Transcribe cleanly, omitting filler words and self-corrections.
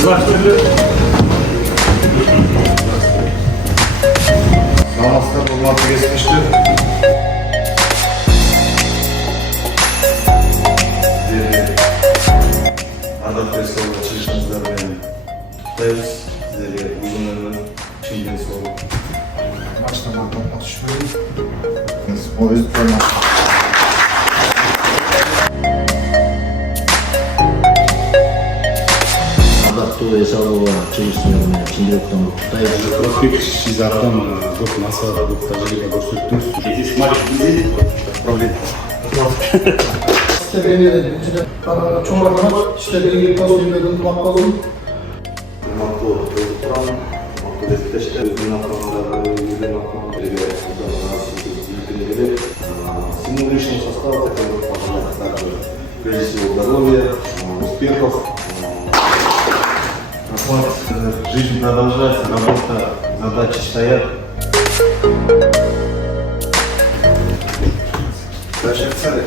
Uzlaştırdı. Namazda bulması geçmiştir. Adat ve soğuk açılışınızda benim. Kutlayız. Sizlere uzun ömür, çingin soğuk. Başlamadan atışıyorum. O yüzden Адаптуу эс алууга чыгышыңар менен чындыктан куттайбыз. 45 киши зардан көп насаада көп тажрыйба көрсөттүңүз. Здесь маленький визит, управление. İşte beni de çok rahat, işte beni pozisyonda tutmak lazım. Мактуу өзү турам, мактуу дестештер, өзүнүн акырында, өзүнүн акырында симулирующий состав, который пожелает также прежде всего здоровья, успехов. Жизнь продолжается, работа, задачи стоят. Наши цели.